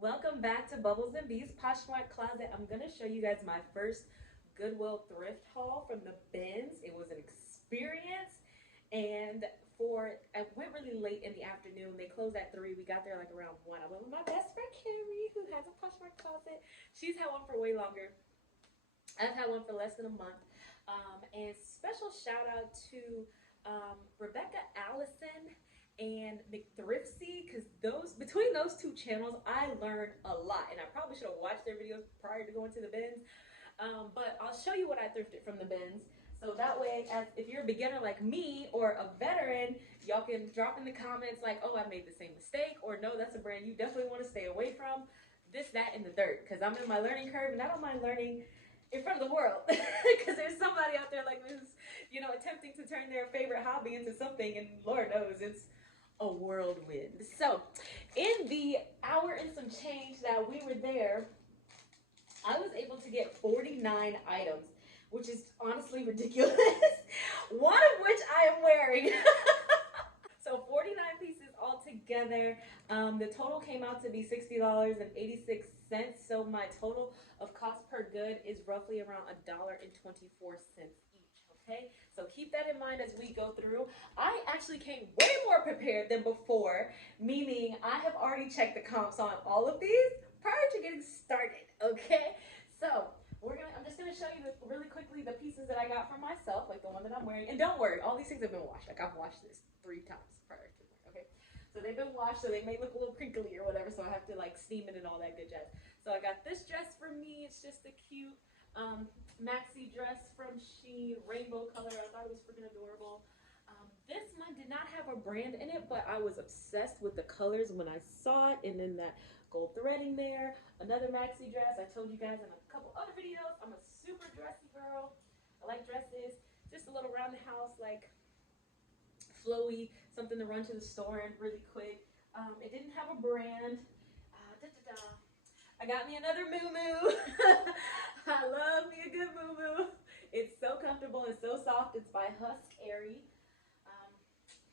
Welcome back to Bubbles and Bees Poshmark Closet. I'm going to show you guys my first Goodwill thrift haul from the bins. It was an experience, and I went really late in the afternoon. They closed at 3. We got there like around 1. I went with my best friend Carrie, who has a Poshmark Closet. She's had one for way longer. I've had one for less than a month. And special shout out to Rebecca Allison and McThriftsy, because between those two channels I learned a lot, and I probably should have watched their videos prior to going to the bins, but I'll show you what I thrifted from the bins, so that way, if you're a beginner like me or a veteran, y'all can drop in the comments like, oh, I made the same mistake, or no, that's a brand you definitely want to stay away from, this, that, and the dirt, because I'm in my learning curve and I don't mind learning in front of the world, because there's somebody out there like this, attempting to turn their favorite hobby into something, and Lord knows it's a whirlwind. So in the hour and some change that we were there, I was able to get 49 items, which is honestly ridiculous. One of which I am wearing. So 49 pieces altogether. The total came out to be $60.86. So my total of cost per good is roughly around $1.24 each. Okay, so keep that in mind as we go through. I actually came way more prepared than before, meaning I have already checked the comps on all of these prior to getting started. Okay, so I'm just gonna show you really quickly the pieces that I got for myself, like the one that I'm wearing. And don't worry, all these things have been washed. Like I've washed this 3 times prior to wear. Okay, so they've been washed, so they may look a little crinkly or whatever. So I have to like steam it and all that good jazz. So I got this dress for me. It's just a cute maxi dress from Shein, rainbow color. I thought it was freaking adorable. This one did not have a brand in it, but I was obsessed with the colors when I saw it, and then that gold threading there. Another maxi dress. I told you guys in a couple other videos, I'm a super dressy girl. I like dresses. Just a little around the house, like flowy, something to run to the store in really quick. It didn't have a brand. I got me another moo-moo. I love me a good moo-moo. It's so comfortable and so soft. It's by Husk Airy.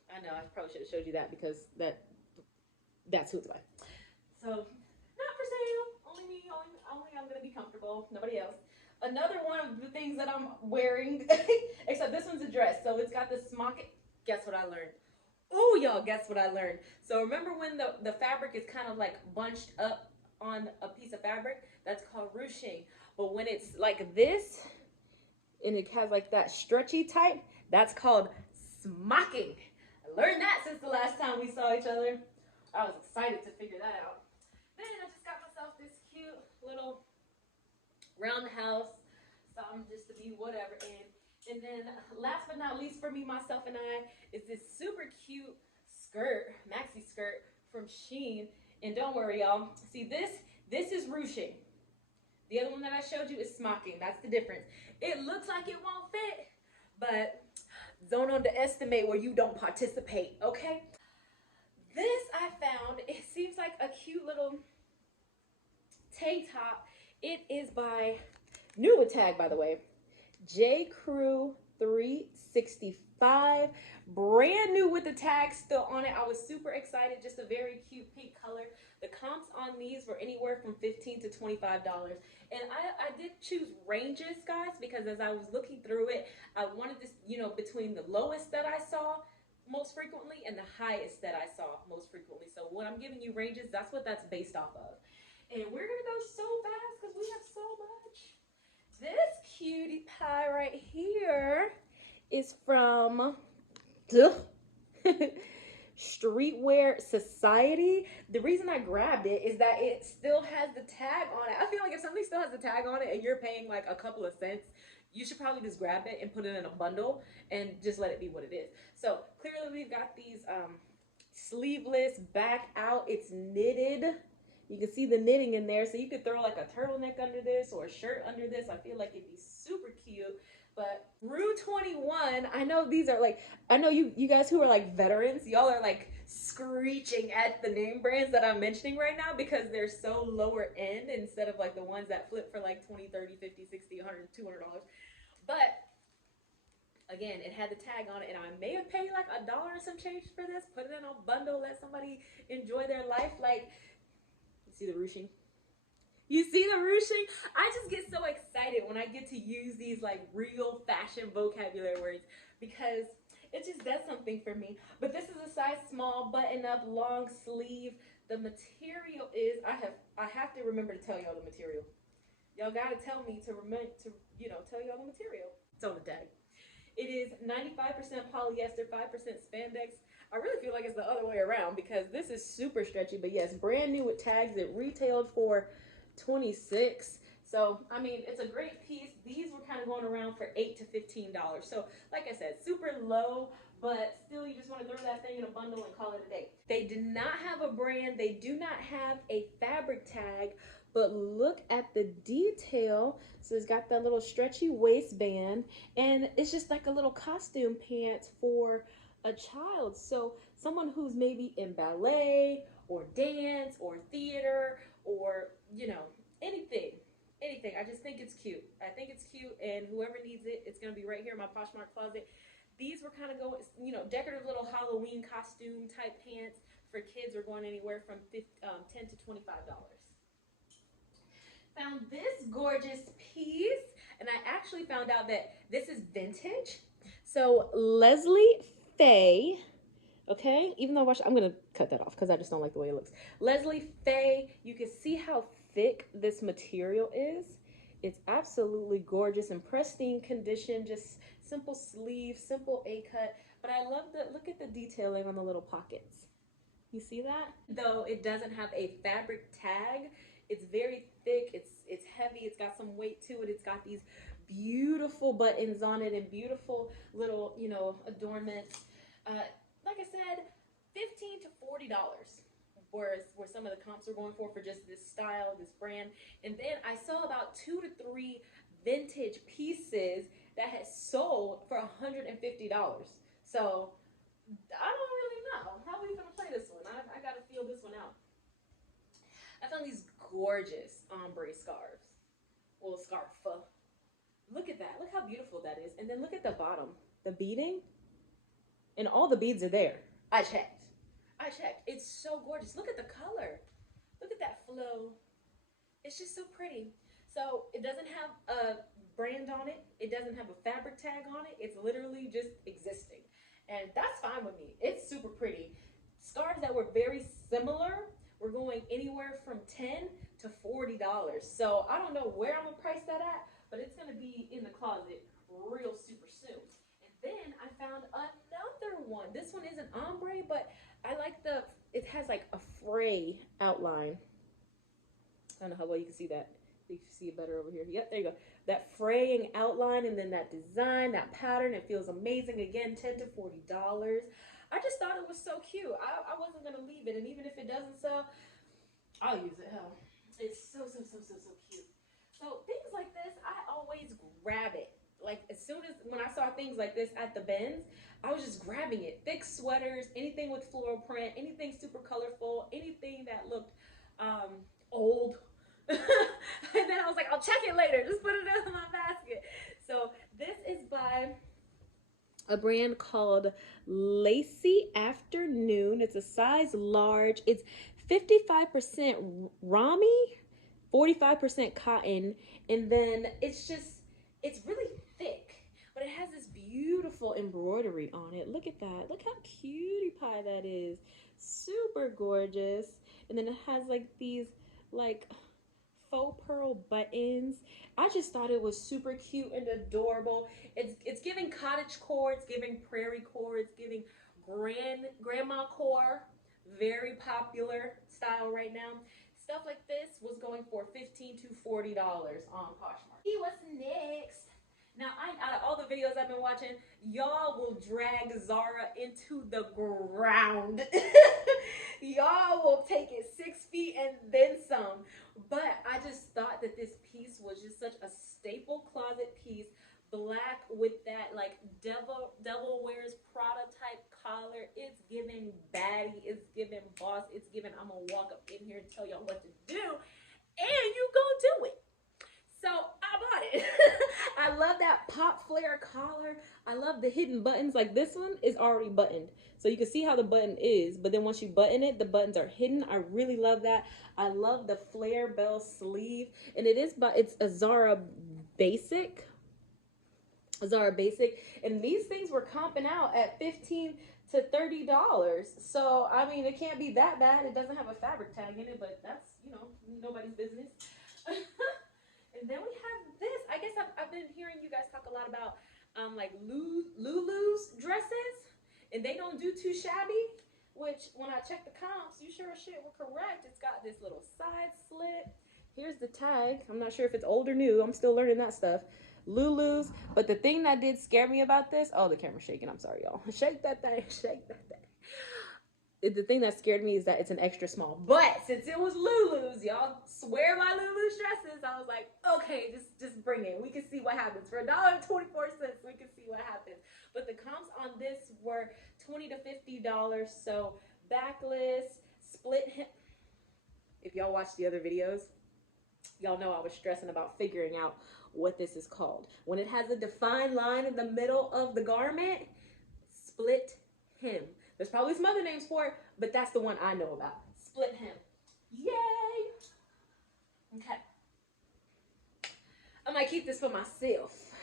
I know I probably should have showed you that because that's who it's by. So not for sale. Only me. Only I'm gonna be comfortable. Nobody else. Another one of the things that I'm wearing, except this one's a dress, so it's got the smock. Guess what I learned? Oh, y'all, guess what I learned? So remember when the fabric is kind of like bunched up on a piece of fabric? That's called ruching. But when it's like this and it has like that stretchy type, that's called smocking. I learned that since the last time we saw each other. I was excited to figure that out. Then I just got myself this cute little round the house, something just to be whatever. And then last but not least for me, myself, and I, is this super cute skirt, maxi skirt from Shein. And don't worry, y'all. See, this is ruching. The other one that I showed you is smocking. That's the difference. It looks like it won't fit, but don't underestimate where you don't participate, okay? This I found, it seems like a cute little tank top. It is by, new with tag by the way, J Crew 365, brand new with the tag still on it. I was super excited. Just a very cute pink color. The comps on these were anywhere from $15 to $25, and I did choose ranges, guys, because as I was looking through it, I wanted this, between the lowest that I saw most frequently and the highest that I saw most frequently. So when I'm giving you ranges, that's what that's based off of. And we're gonna go so fast because we have so much. This cutie pie right here is from Streetwear Society. The reason I grabbed it is that it still has the tag on it. I feel like if something still has the tag on it and you're paying like a couple of cents, you should probably just grab it and put it in a bundle and just let it be what it is. So clearly we've got these sleeveless, back out. It's knitted. You can see the knitting in there, so you could throw like a turtleneck under this or a shirt under this. I feel like it'd be super cute. But Rue 21, I know these are like, I know you guys who are like veterans, y'all are like screeching at the name brands that I'm mentioning right now because they're so lower end instead of like the ones that flip for like 20, 30, 50, 60, 100, $200. But again, it had the tag on it, and I may have paid like $1 and some change for this. Put it in a bundle, let somebody enjoy their life. Like, See the ruching? You see the ruching? I just get so excited when I get to use these like real fashion vocabulary words because it just does something for me. But this is a size small, button up, long sleeve. The material is, I have to remember to tell y'all the material. Y'all gotta tell me to remember to, tell y'all the material. It's on the tag. It is 95% polyester, 5% spandex. I really feel like it's the other way around because this is super stretchy, but yes, brand new with tags. It retailed for $26. So, I mean, it's a great piece. These were kind of going around for $8 to $15. So, like I said, super low, but still you just want to throw that thing in a bundle and call it a day. They did not have a brand. They do not have a fabric tag, but look at the detail. So it's got that little stretchy waistband, and it's just like a little costume pants for a child. So someone who's maybe in ballet or dance or theater or, anything. I just think it's cute. I think it's cute, and whoever needs it, it's going to be right here in my Poshmark closet. These were kind of going, decorative little Halloween costume type pants for kids are going anywhere from $10 to $25. Found this gorgeous piece, and I actually found out that this is vintage. So Leslie Faye, okay, even though I'm gonna cut that off because I just don't like the way it looks. Leslie Faye, you can see how thick this material is. It's absolutely gorgeous and pristine condition, just simple sleeve, simple A-cut, but I love look at the detailing on the little pockets. You see that? Though it doesn't have a fabric tag, it's very thick, it's heavy, it's got some weight to it, it's got these beautiful buttons on it and beautiful little, adornments. Like I said, $15 to $40 were some of the comps we're going for just this style, this brand. And then I saw about 2 to 3 vintage pieces that had sold for $150. So I don't really know. How are we gonna play this one? I gotta feel this one out. I found these gorgeous ombre scarves. Well, scarf. Look at that. Look how beautiful that is. And then look at the bottom. The beading. And all the beads are there. I checked. It's so gorgeous. Look at the color. Look at that flow. It's just so pretty. So it doesn't have a brand on it. It doesn't have a fabric tag on it. It's literally just existing. And that's fine with me. It's super pretty. Scarves that were very similar were going anywhere from $10 to $40. So I don't know where I'm gonna price that at, but it's gonna be in the closet real super soon. And then I found another one. This one isn't ombre, but I like it has like a fray outline. I don't know how well you can see that. You can see it better over here. Yep, there you go. That fraying outline and then that design, that pattern, it feels amazing. Again, $10 to $40. I just thought it was so cute. I wasn't gonna leave it, and even if it doesn't sell, I'll use it. Hell, it's so cute. So things like this, I always grab it. Like as soon as when I saw things like this at the bins, I was just grabbing it. Thick sweaters, anything with floral print, anything super colorful, anything that looked old. And then I was like, I'll check it later. Just put it in my basket. So this is by a brand called Lacy Afternoon. It's a size large. It's 55% Rami, 45% cotton, and then it's really thick, but it has this beautiful embroidery on it. Look at that. Look how cutie pie that is. Super gorgeous. And then it has like these like faux pearl buttons. I just thought it was super cute and adorable. It's giving cottagecore, it's giving prairie core, it's giving grandma core. Very popular style right now. Stuff like this was going for $15 to $40 on Poshmark. See what's next. Now, out of all the videos I've been watching, y'all will drag Zara into the ground. Y'all will take it 6 feet and then some. But I just thought that this piece was just such a staple closet piece. Black with that like devil wears Prada type collar. It's giving baddie, it's giving boss, it's giving I'm gonna walk up in here and tell y'all what to do, and you gonna do it. So I bought it. I love that pop flare collar. I love the hidden buttons. Like this one is already buttoned. So you can see how the button is, but then once you button it, the buttons are hidden. I really love that. I love the flare bell sleeve, and it's a Zara basic. And these things were comping out at $15 to $30. So I mean, it can't be that bad. It doesn't have a fabric tag in it, but that's, you know, nobody's business. And then we have this. I guess I've been hearing you guys talk a lot about like Lulu's dresses, and they don't do too shabby. Which when I checked the comps, you sure as shit were correct. It's got this little side slit. Here's the tag. I'm not sure if it's old or new. I'm still learning that stuff. Lulu's. But the thing that did scare me about this, oh, the camera's shaking. I'm sorry, y'all. Shake that thing. Shake that thing. The thing that scared me is that it's an extra small. But since it was Lulu's, y'all swear by Lulu's dresses, I was like, okay, just bring it. We can see what happens. For $1.24, we can see what happens. But the comps on this were $20 to $50. So backless, split hem. If y'all watch the other videos, y'all know I was stressing about figuring out what this is called. When it has a defined line in the middle of the garment, split hem. There's probably some other names for it, but that's the one I know about. Split hem. Yay! Okay. I might keep this for myself.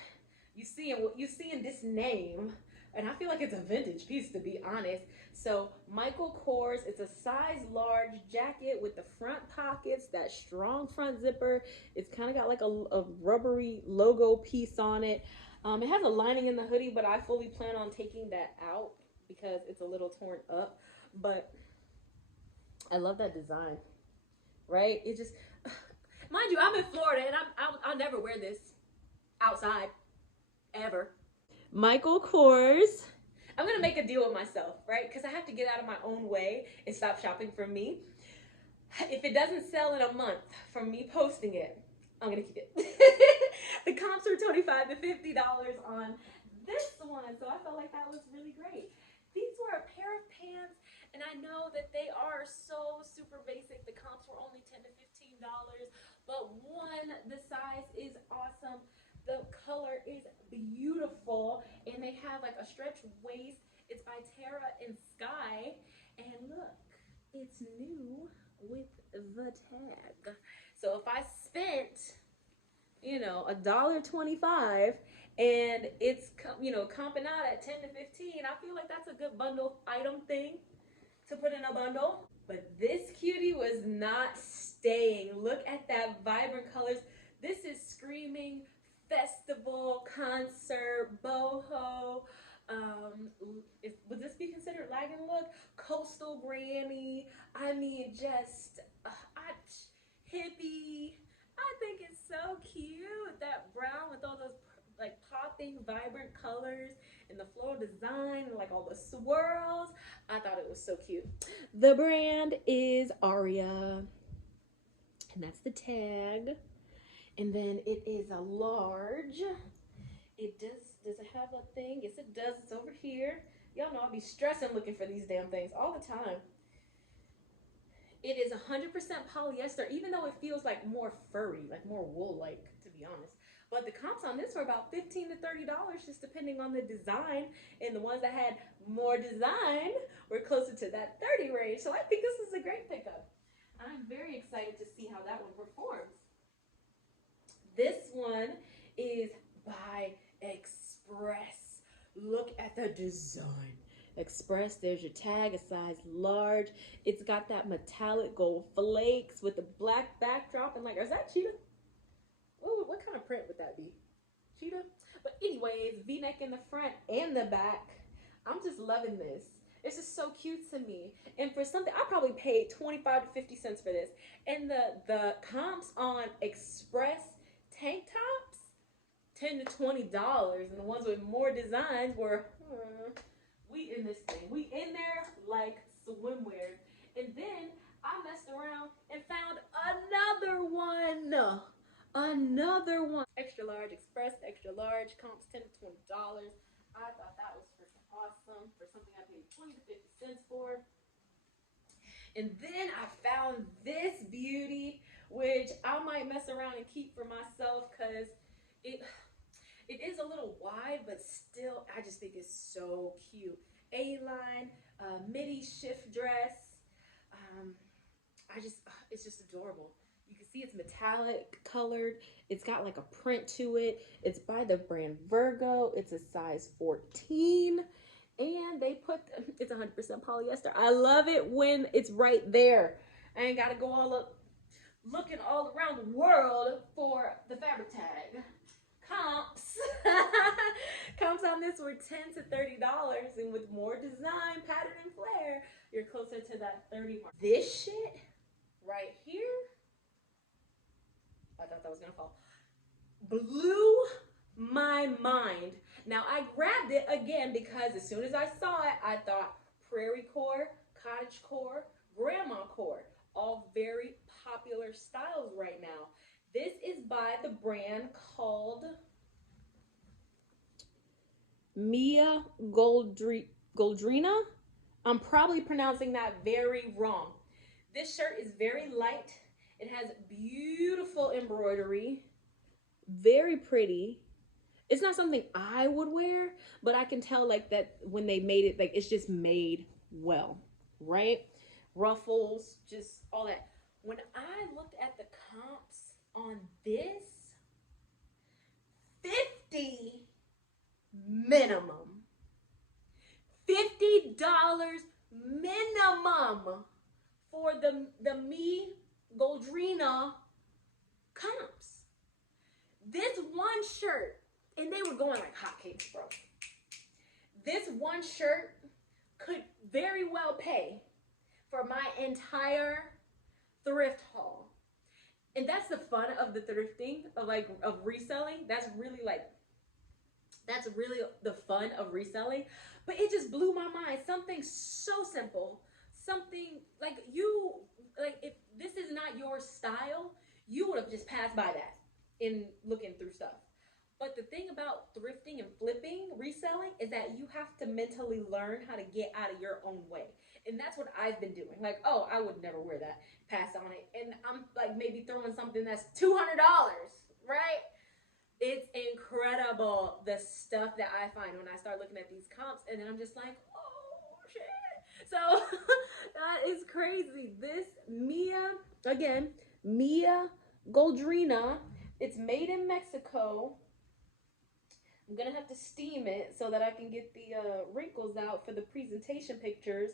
You seeing this name, and I feel like it's a vintage piece, to be honest. So Michael Kors, it's a size large jacket with the front pockets, that strong front zipper. It's kind of got like a rubbery logo piece on it. It has a lining in the hoodie, but I fully plan on taking that out because it's a little torn up. But I love that design, right? It just, mind you, I'm in Florida, and I'll never wear this outside ever. Michael Kors. I'm gonna make a deal with myself, right? Because I have to get out of my own way and stop shopping from me. If it doesn't sell in a month from me posting it, I'm gonna keep it. The comps are $25 to $50 on this one, so I felt like that was really great. These were a pair of pants, and I know that they are so super basic. The comps were only $10 to $15, but one, the size is awesome. The color is beautiful, and they have like a stretch waist. It's by Tara and Sky, and look, it's new with the tag. So if I spent, you know, $1.25 and it's, you know, comping out at 10 to 15, I feel like that's a good bundle item thing to put in a bundle. But this cutie was not staying. Look at that vibrant colors. This is screaming festival, concert, boho. Would this be considered lagging look? Coastal granny. I mean, just hippie. I think it's so cute. That brown with all those like popping, vibrant colors and the floral design and like all the swirls. I thought it was so cute. The brand is Aria, and that's the tag. And then it is a large. Does it have a thing? Yes, it does. It's over here. Y'all know I'll be stressing looking for these damn things all the time. It is 100% polyester, even though it feels like more furry, like more wool-like, to be honest. But the comps on this were about $15 to $30, just depending on the design. And the ones that had more design were closer to that 30 range. So I think this is a great pickup. I'm very excited to see how that one performs. This one is by Express. Look at the design. Express, there's your tag, a size large. It's got that metallic gold flakes with the black backdrop. And like, is that cheetah? Ooh, what kind of print would that be? Cheetah? But anyways, V-neck in the front and the back. I'm just loving this. It's just so cute to me. And for something, I probably paid 25 to 50 cents for this. And the comps on Express tank tops, $10 to $20. And the ones with more designs were, we in this thing. We in there like swimwear. And then I messed around and found another one. Extra large, Express, extra large, comps $10 to $20. I thought that was freaking awesome for something I paid 20 to 50 cents for. And then I found this beauty, which I might mess around and keep for myself because It is a little wide, but still, I just think it's so cute. A-line, midi shift dress. Um, it's just adorable. You can see it's metallic colored. It's got like a print to it. It's by the brand Virgo. It's a size 14. And they put, it's 100% polyester. I love it when it's right there. I ain't got to go all up looking all around the world for the fabric tag. Comps. Comps on this were $10 to $30, and with more design, pattern, and flair, you're closer to that 30 mark. This shit right here, I thought that was gonna fall, blew my mind. Now I grabbed it again because as soon as I saw it, I thought prairie core, cottage core, grandma core, all very popular styles right now. This is by the brand called Mia Goldrina. I'm probably pronouncing that very wrong. This shirt is very light. It has beautiful embroidery, very pretty. It's not something I would wear, but I can tell like that when they made it, like it's just made well, right? Ruffles, just all that. When I looked at the comps on this, 50 minimum. $50 minimum for the Me Goldrina comps. This one shirt, and they were going like hotcakes, bro. This one shirt could very well pay for my entire thrift haul. And that's the fun of the thrifting, of reselling. That's really the fun of reselling. But it just blew my mind. Something so simple, something if this is not your style, you would have just passed by that in looking through stuff. But the thing about thrifting and flipping, reselling, is that you have to mentally learn how to get out of your own way. And that's what I've been doing. Like, oh, I would never wear that. Pass on it. And I'm like maybe throwing something that's $200, right? It's incredible the stuff that I find when I start looking at these comps, and then I'm just like, oh shit. So that is crazy. This Mia Goldrina, it's made in Mexico. I'm gonna have to steam it so that I can get the wrinkles out for the presentation pictures.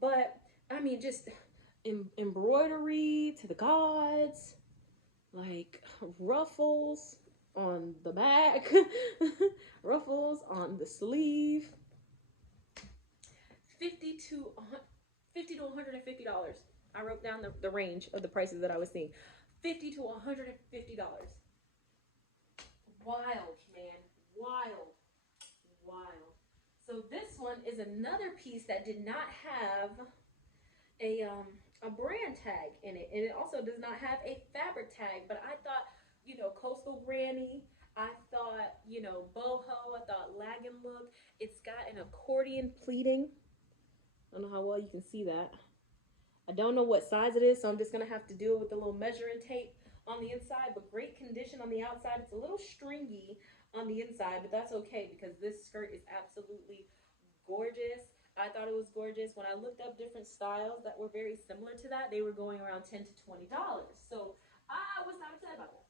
But I mean, just embroidery to the gods, like ruffles on the back, ruffles on the sleeve. $50 to $150. I wrote down the range of the prices that I was seeing. $50 to $150. Wild, man. Wild. So this one is another piece that did not have a brand tag in it, and it also does not have a fabric tag. But I thought, coastal granny. I thought, boho. I thought lagging look. It's got an accordion pleating. I don't know how well you can see that. I don't know what size it is, so I'm just gonna have to do it with a little measuring tape on the inside, but great condition on the outside. It's a little stringy on the inside, but that's okay because this skirt is absolutely gorgeous. I thought it was gorgeous. When I looked up different styles that were very similar to that, they were going around $10 to $20. So I was not upset about that.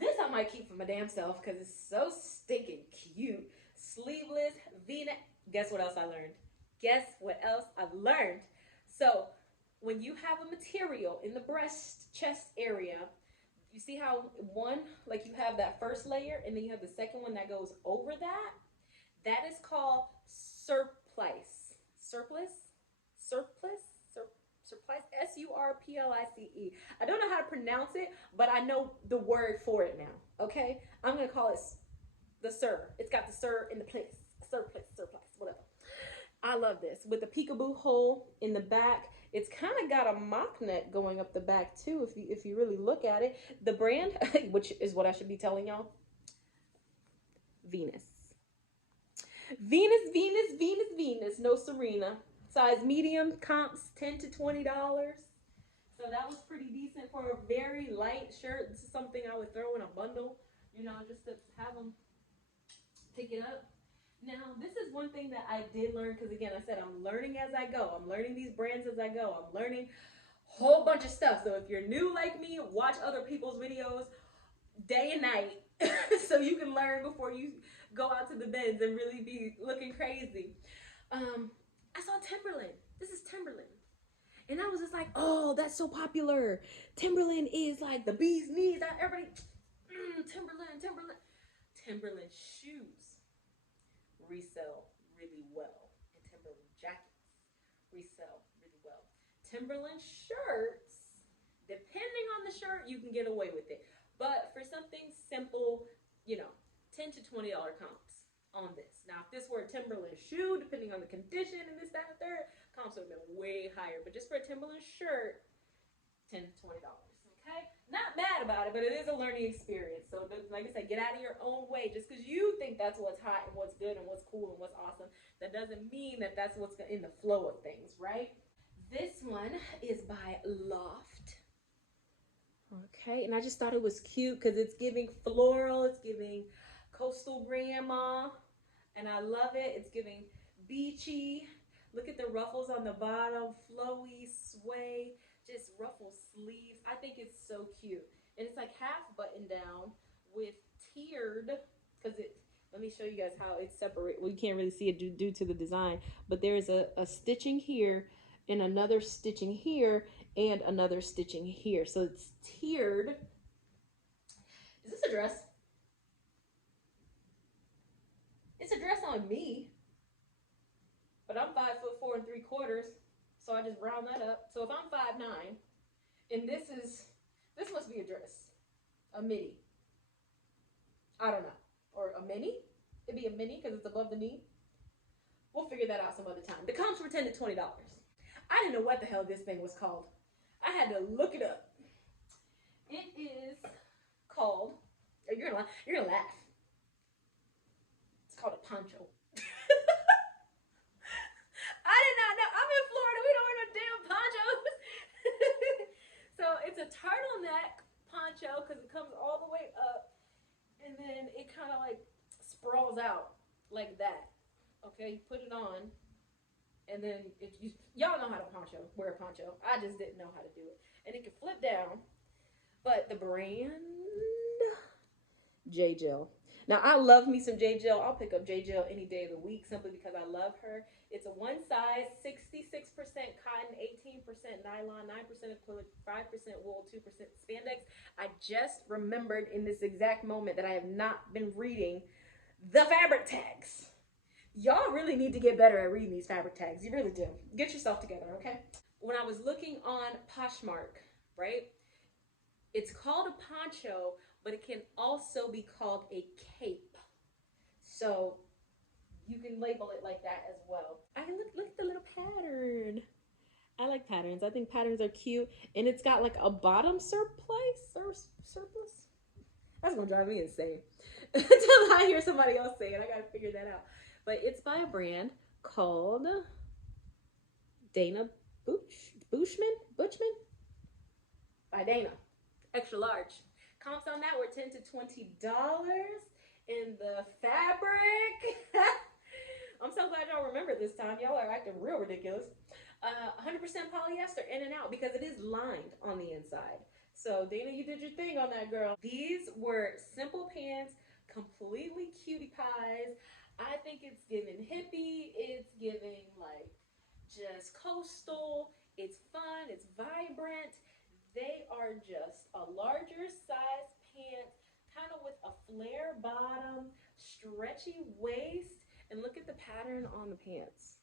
This I might keep for my damn self because it's so stinking cute. Sleeveless V-neck. Guess what else I learned? So when you have a material in the chest area, you see how you have that first layer and then you have the second one that goes over that? That is called surplice. Surplice? S-U-R-P-L-I-C-E. I don't know how to pronounce it, but I know the word for it now, okay? I'm going to call it the sir. It's got the sir in the place. Surplice, whatever. I love this. With the peekaboo hole in the back. It's kind of got a mock neck going up the back too, if you really look at it. The brand, which is what I should be telling y'all, Venus. Venus, no Serena. Size medium, comps $10 to $20. So that was pretty decent for a very light shirt. This is something I would throw in a bundle you know, just to have them pick it up. Now, this is one thing that I did learn, because again, I said I'm learning as I go. I'm learning these brands as I go. I'm learning a whole bunch of stuff. So if you're new like me, watch other people's videos day and night so you can learn before you go out to the bins and really be looking crazy. I saw Timberland. This is Timberland. And I was just like, oh, that's so popular. Timberland is like the bee's knees. Everybody, Timberland shoes resell really well. And Timberland jackets resell really well. Timberland shirts, depending on the shirt, you can get away with it. But for something simple, you know, $10 to $20 comps on this. Now, if this were a Timberland shoe, depending on the condition and this, that, and the third, comps would have been way higher. But just for a Timberland shirt, $10 to $20. Okay? Not mad about it, but it is a learning experience. So, like I said, get out of your own way. Just because you think that's what's hot and what's good and what's cool and what's awesome, that doesn't mean that that's what's in the flow of things, right? This one is by Loft. Okay, and I just thought it was cute because it's giving floral, it's giving coastal grandma, and I love it. It's giving beachy. Look at the ruffles on the bottom, flowy, sway, just ruffle sleeves. I think it's so cute. And it's like half button down with tiered, because let me show you guys how it's separate. Well, you can't really see it due to the design, but there is a stitching here and another stitching here and another stitching here. So it's tiered. Is this a dress? It's a dress on me, but I'm 5'4" and 3/4, so I just round that up. So if I'm 5'9", and this must be a dress, a midi. I don't know, or a mini. It'd be a mini because it's above the knee. We'll figure that out some other time. The comps were $10 to $20. I didn't know what the hell this thing was called. I had to look it up. It is called, you're gonna laugh. It's called a poncho. I did not know. I'm in Florida. We don't wear no damn ponchos. So it's a turtleneck poncho because it comes all the way up, and then it kind of like sprawls out like that. Okay, you put it on, and then y'all know how to wear a poncho. I just didn't know how to do it. And it can flip down, but the brand, J-Gel. Now, I love me some J-Gel. I'll pick up J-Gel any day of the week simply because I love her. It's a one size, 66% cotton, 18% nylon, 9% acrylic, 5% wool, 2% spandex. I just remembered in this exact moment that I have not been reading the fabric tags. Y'all really need to get better at reading these fabric tags. You really do. Get yourself together, okay? When I was looking on Poshmark, right, it's called a poncho, but it can also be called a cape. So you can label it like that as well. Look at the little pattern. I like patterns. I think patterns are cute. And it's got like a bottom surplus. That's gonna drive me insane. Until I hear somebody else say it, I gotta figure that out. But it's by a brand called Dana Bushman? By Dana. Extra large. Comps on that were $10 to $20. In the fabric, I'm so glad y'all remember this time. Y'all are acting real ridiculous. 100% polyester in and out because it is lined on the inside. So Dana, you did your thing on that, girl. These were simple pants, completely cutie pies. I think it's giving hippie. It's giving like just coastal. It's fun. It's vibrant. They are just a larger size pant, kind of with a flare bottom, stretchy waist, and look at the pattern on the pants.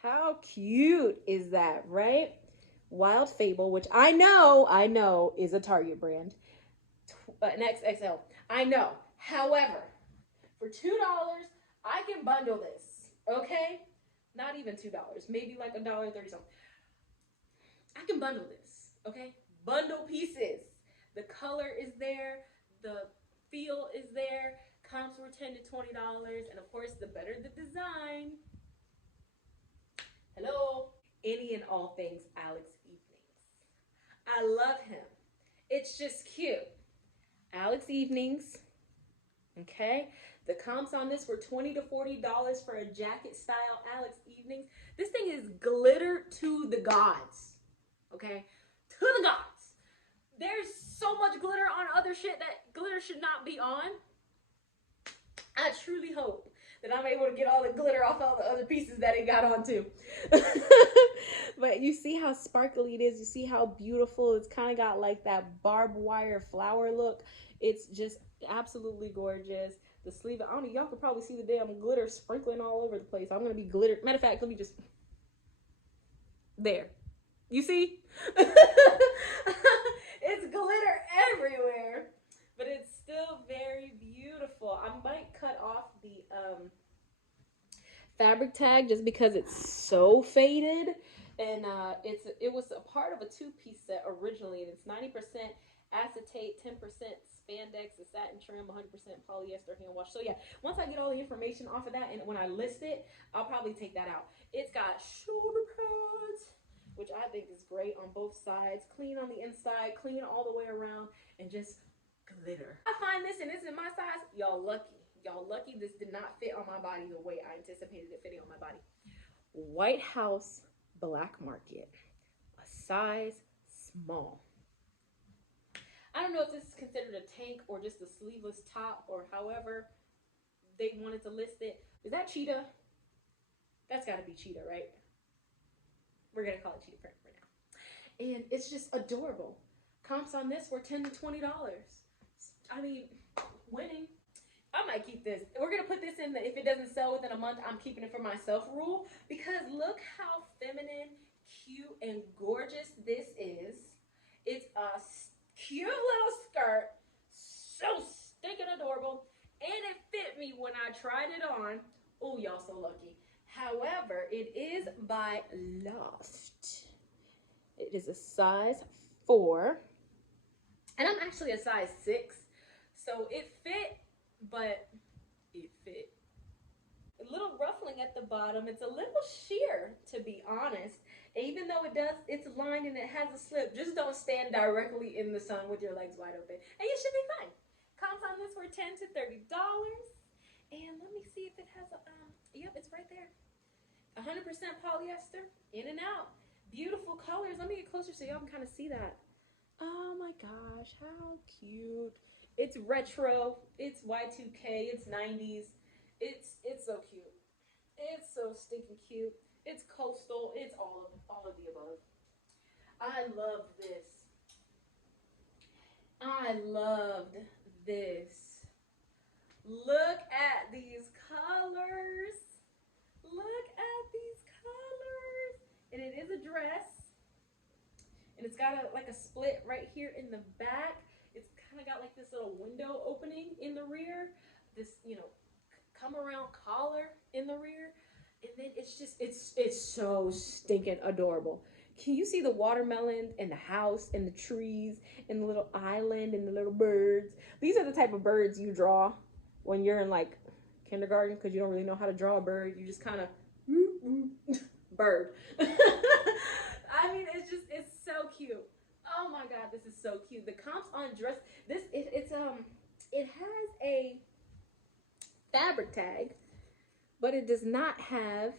How cute is that, right? Wild Fable, which I know is a Target brand, an XXL. I know. However, for $2, I can bundle this, okay? Not even $2, maybe like $1.30 something. I can bundle this, okay? Bundle pieces. The color is there, the feel is there. Comps were $10 to $20, and of course, the better the design. Hello, any and all things Alex Evenings. I love him. It's just cute. Alex Evenings, Okay, the comps on this were $20 to $40 for a jacket style Alex evenings. This thing is glitter to the gods. Okay, to the gods. There's so much glitter on other shit that glitter should not be on. I truly hope that I'm able to get all the glitter off all the other pieces that it got on too. But you see how sparkly it is. You see how beautiful. It's kind of got like that barbed wire flower look. It's just absolutely gorgeous. The sleeve, I don't know, y'all could probably see the damn glitter sprinkling all over the place. I'm going to be glitter. Matter of fact, let me just, there. You see? It's glitter everywhere. But it's still very beautiful. I might cut off the fabric tag just because it's so faded. And it was a part of a two-piece set originally. And it's 90% acetate, 10% spandex, and satin trim, 100% polyester hand wash. So yeah, once I get all the information off of that and when I list it, I'll probably take that out. It's got shoulder pads, which I think is great on both sides. Clean on the inside, clean all the way around, and just glitter. I find this and it's in my size. Y'all lucky. Y'all lucky this did not fit on my body the way I anticipated it fitting on my body. White House Black Market, a size small. I don't know if this is considered a tank or just a sleeveless top or however they wanted to list it. Is that cheetah? That's got to be cheetah, right? We're going to call it cheetah print for now. And it's just adorable. Comps on this were $10 to $20. I mean, winning. I might keep this. We're going to put this in the if it doesn't sell within a month, I'm keeping it for myself rule. Because look how feminine, cute, and gorgeous this is. It's a cute little skirt. So stinking adorable. And it fit me when I tried it on. Oh, y'all so lucky. However, it is by Loft. It is a size 4. And I'm actually a size 6. So it fit, but it fit. A little ruffling at the bottom. It's a little sheer, to be honest. Even though it's lined and it has a slip, just don't stand directly in the sun with your legs wide open. And you should be fine. Comps on this were $10 to $30. And let me see if it has a, yep, it's right there. 100% polyester, in and out. Beautiful colors. Let me get closer so y'all can kind of see that. Oh my gosh, how cute. It's retro, it's Y2K, it's 90s. It's so cute. It's so stinking cute. It's coastal, it's all of the above. I love this. I loved this. Look at these colors. Look at these colors. And it is a dress. And it's got like a split right here in the back. It's kind of got like this little window opening in the rear. This, come around collar in the rear. And then it's just, it's so stinking adorable. Can you see the watermelon and the house and the trees and the little island and the little birds? These are the type of birds you draw when you're in like kindergarten because you don't really know how to draw a bird. You just kind of bird. I mean, it's so cute. Oh my God, this is so cute. The comps on dress, it has a fabric tag, but it does not have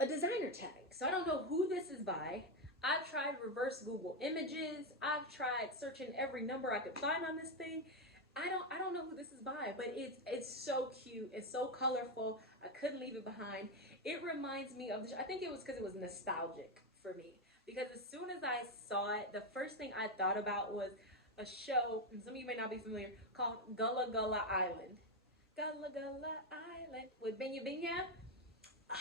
a designer tag. So I don't know who this is by. I've tried reverse Google images. I've tried searching every number I could find on this thing. I don't know who this is by, but it's so cute. It's so colorful. I couldn't leave it behind. It reminds me of I think it was because it was nostalgic for me. Because as soon as I saw it, the first thing I thought about was a show, and some of you may not be familiar, called Gullah Gullah Island. Gullah Gullah Island with Binya Binya. Oh,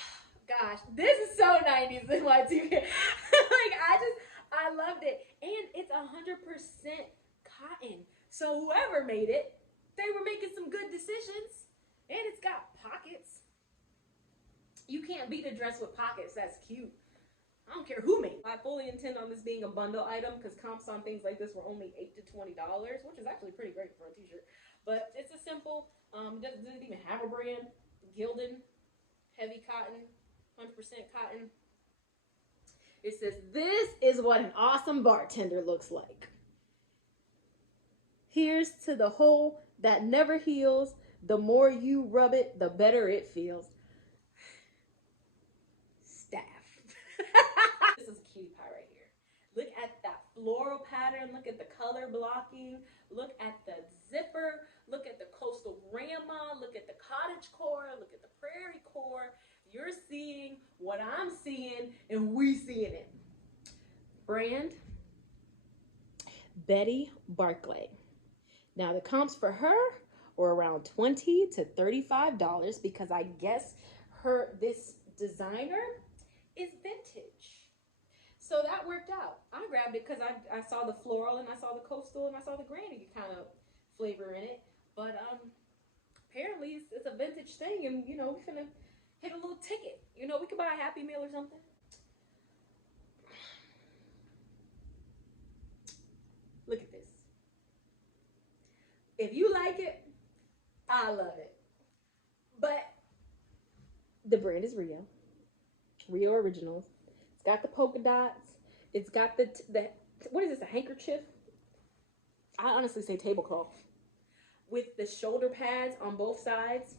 gosh, this is so 90s in Y2K. Like, I loved it. And it's 100% cotton. So whoever made it, they were making some good decisions. And it's got pockets. You can't beat a dress with pockets. That's cute. I don't care who made it. I fully intend on this being a bundle item because comps on things like this were only $8 to $20, which is actually pretty great for a t-shirt. But it's a simple, doesn't even have a brand. Gildan, heavy cotton, 100% cotton. It says, this is what an awesome bartender looks like. Here's to the hole that never heals. The more you rub it, the better it feels. Staff. This is a cutie pie right here. Look at that floral pattern. Look at the color blocking. Look at the zipper. Look at the coastal grandma. Look at the cottage core. Look at the prairie core. You're seeing what I'm seeing, and we seeing it. Brand Betty Barclay. Now the comps for her were around $20 to $35 because I guess this designer is vintage. So that worked out. I grabbed it because I saw the floral and I saw the coastal and I saw the granny kind of flavor in it. But apparently it's a vintage thing, and you know, we're finna hit a little ticket. You know, we could buy a Happy Meal or something. Look at this. If you like it, I love it. But the brand is Rio Originals. It's got the polka dots. It's got the what is this, a handkerchief? I honestly say tablecloth. With the shoulder pads on both sides.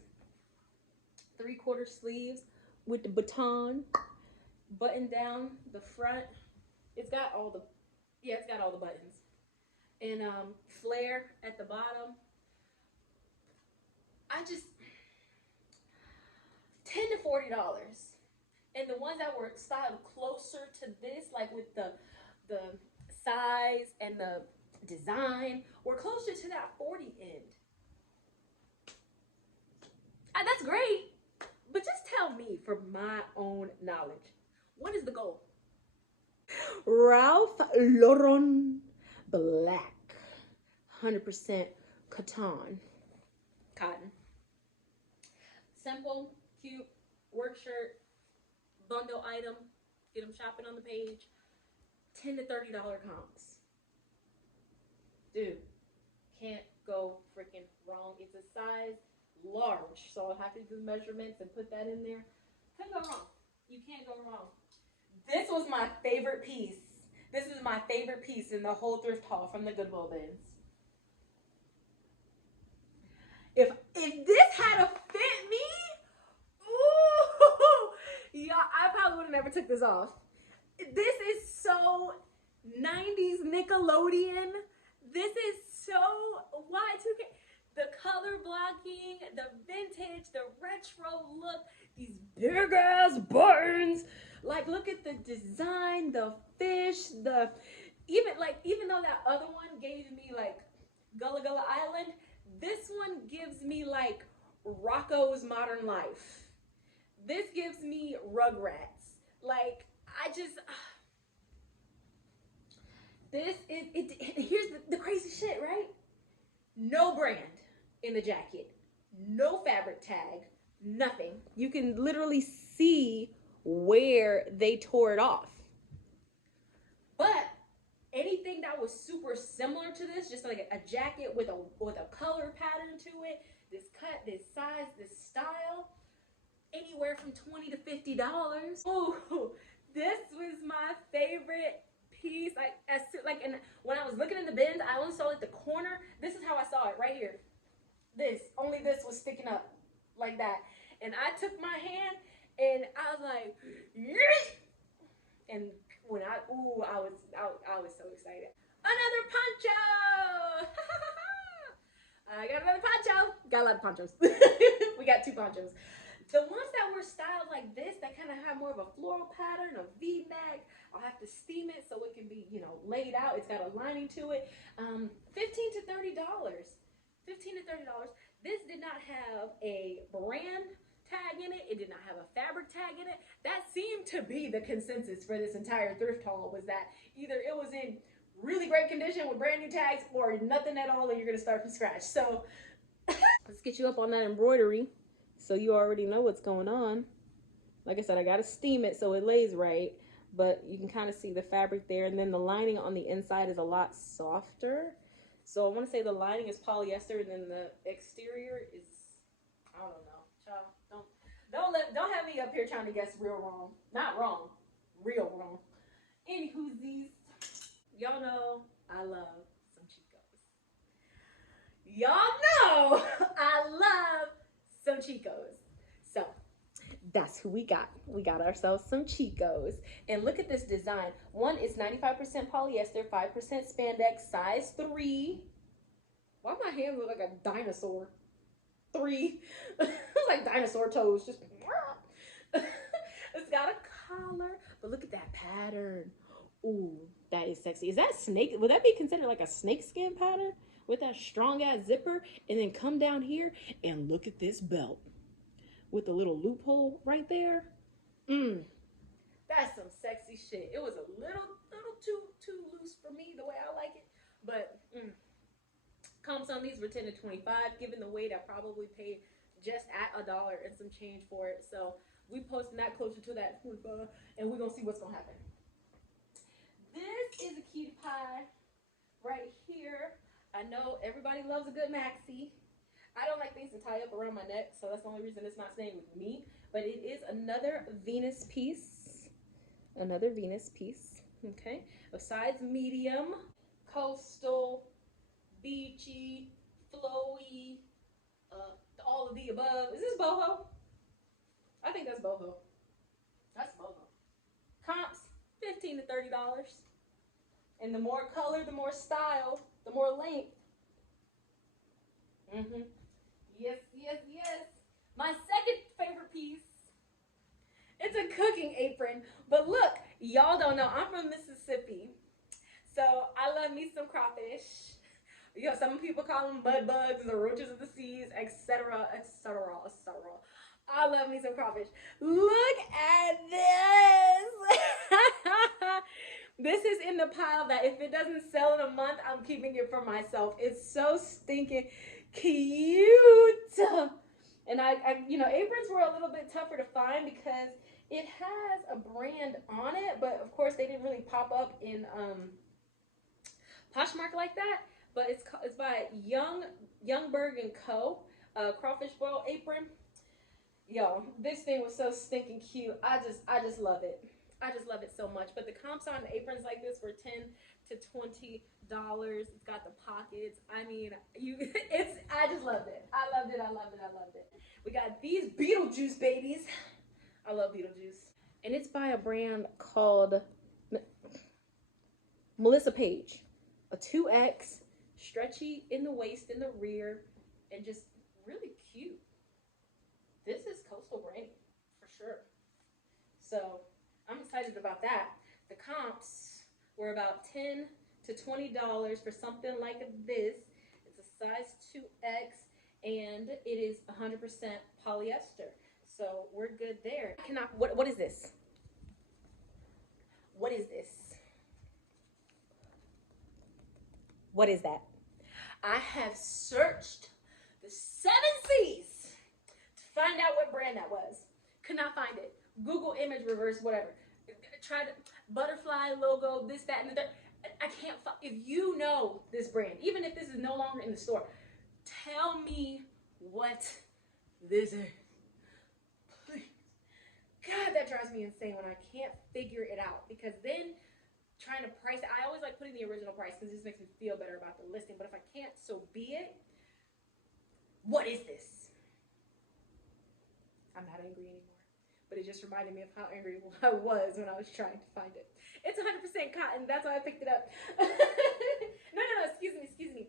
3/4 sleeves with the baton. Button down the front. It's got all the, yeah, it's got all the buttons. And flare at the bottom. I just, $10 to $40. And the ones that were styled closer to this, like with the size and the design, were closer to that 40 end. That's great, but just tell me, for my own knowledge, what is the goal? Ralph Lauren Black, 100% cotton. Simple, cute, work shirt, bundle item. Get them shopping on the page. $10 to $30 comps. Dude, can't go freaking wrong. It's a size large, so I'll have to do measurements and put that in there. Can't go wrong. You can't go wrong. This was my favorite piece. This is my favorite piece in the whole thrift haul from the Goodwill bins. If this had a fit me, ooh, yeah, I probably would have never took this off. This is so 90s Nickelodeon. This is so Y2K. The color blocking, the vintage, the retro look, these big ass buttons. Like, look at the design, the fish, even though that other one gave me like Gullah Gullah Island, this one gives me like Rocco's Modern Life. This gives me Rugrats. Like, this is it. Here's the crazy shit, right? No brand in the jacket, no fabric tag, nothing. You can literally see where they tore it off. But anything that was super similar to this, just like a jacket with a color pattern to it, this cut, this size, this style, anywhere from $20 to $50. Oh, this was my favorite piece. And when I was looking in the bins, I only saw it at the corner. This is how I saw it right here. Only this was sticking up like that. And I took my hand and I was like, yeah! And when I was so excited. Another poncho! I got another poncho. Got a lot of ponchos. We got 2 ponchos. The ones that were styled like this, that kind of have more of a floral pattern, a V-neck, I'll have to steam it so it can be, you know, laid out. It's got a lining to it. $15 to $30. $15 to $30. This did not have a brand tag in it. It did not have a fabric tag in it. That seemed to be the consensus for this entire thrift haul, was that either it was in really great condition with brand new tags or nothing at all and you're going to start from scratch. So let's get you up on that embroidery so you already know what's going on. Like I said, I got to steam it so it lays right, but you can kind of see the fabric there, and then the lining on the inside is a lot softer. So I want to say the lining is polyester, and then the exterior is, I don't know. Child, don't have me up here trying to guess real wrong. Not wrong, real wrong. Anywho's these, y'all know I love some Chicos. y'all know I love some Chicos. So that's who we got. We got ourselves some Chicos. And look at this design. One is 95% polyester, 5% spandex, size 3. Why my hands look like a dinosaur? 3. It's like dinosaur toes. Just it's got a collar. But look at that pattern. Ooh, that is sexy. Is that snake? Would that be considered like a snake skin pattern? With that strong ass zipper, and then come down here and look at this belt with the little loophole right there. That's some sexy shit. It was a little too loose for me the way I like it, but comps on these were 10 to 25. Given the weight, I probably paid just at $1 and some change for it. So we posting that closer to that, and we're gonna see what's gonna happen. This is a cutie pie right here. I know everybody loves a good maxi. I don't like things to tie up around my neck, so that's the only reason it's not staying with me. But it is another Venus piece. Another Venus piece, okay? A size medium, coastal, beachy, flowy, all of the above. Is this boho? I think that's boho. That's boho. Comps, $15 to $30. And the more color, the more style, the more length. Yes, yes, yes. My second favorite piece. It's a cooking apron. But look, y'all don't know, I'm from Mississippi. So I love me some crawfish. You know, some people call them mud bugs, the roaches of the seas, etc., etc., etc. I love me some crawfish. Look at this. This is in the pile that if it doesn't sell in a month, I'm keeping it for myself. It's so stinking cute. And I you know, aprons were a little bit tougher to find because it has a brand on it, but of course they didn't really pop up in Poshmark like that. But it's by Youngberg and Co. Crawfish boil apron. Yo, this thing was so stinking cute. I just love it. I just love it so much. But the comps on aprons like this were $10 to $20. It's got the pockets. I mean, I just loved it. I loved it. I loved it. I loved it. We got these Beetlejuice babies. I love Beetlejuice. And it's by a brand called Melissa Page. A 2X, stretchy in the waist, in the rear, and just really cute. This is coastal grain for sure. So I'm excited about that. The comps were about $10 to $20 for something like this. It's a size 2X and it is 100% polyester. So we're good there. What is this? What is this? What is that? I have searched the 7 seas to find out what brand that was. Could not find it. Google image reverse, whatever. Tried butterfly logo, this, that, and the third. I can't find. If you know this brand, even if this is no longer in the store, tell me what this is. Please. God, that drives me insane when I can't figure it out, because then trying to price it, I always like putting the original price because it just makes me feel better about the listing. But if I can't, so be it. What is this? I'm not angry anymore. But it just reminded me of how angry I was when I was trying to find it. It's 100% cotton. That's why I picked it up. No, excuse me.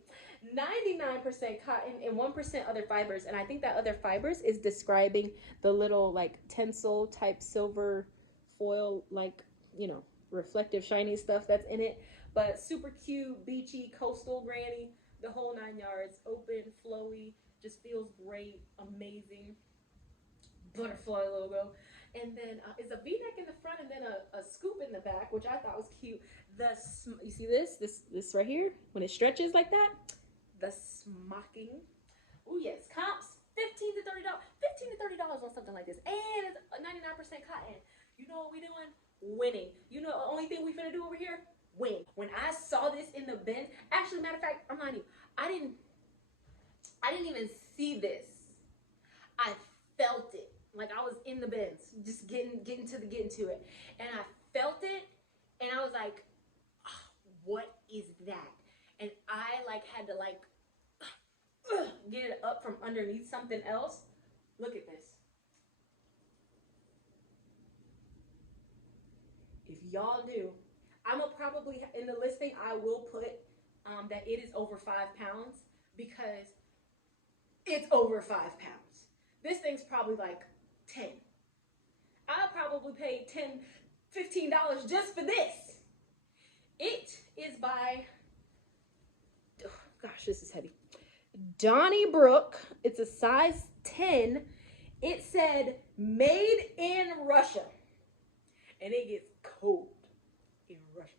99% cotton and 1% other fibers. And I think that other fibers is describing the little like tinsel type silver foil, like, you know, reflective shiny stuff that's in it. But super cute, beachy, coastal granny, the whole 9 yards. Open, flowy, just feels great, amazing. Butterfly logo. And then it's a v-neck in the front and then a scoop in the back, which I thought was cute. You see this right here, when it stretches like that, the smocking. Oh yes, comps $15 to $30 on something like this, and it's 99% cotton. You know what we doing? Winning. You know the only thing we finna do over here? Win. When I saw this in the bin, actually, matter of fact, I'm lying to you, I didn't even see this. I felt it. Like I was in the bins, just getting to it, and I felt it, and I was like, oh, "What is that?" And I like had to like up from underneath something else. Look at this. If y'all do, I'm gonna probably, in the listing, I will put that it is over 5 pounds, because it's over 5 pounds. This thing's probably like 10. I'll probably pay $10, $15 just for this. It is by, oh gosh, this is heavy. Donnybrook. It's a size 10. It said made in Russia. And it gets cold in Russia.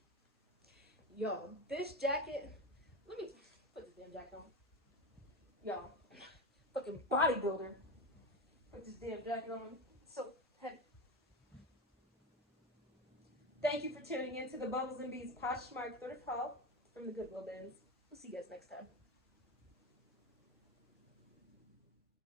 Y'all, this jacket, let me put this damn jacket on. Y'all, fucking bodybuilder. Put this damn jacket on. So heavy. Thank you for tuning in to the Bubbles and Bees Poshmark thrift haul from the Goodwill Bins. We'll see you guys next time.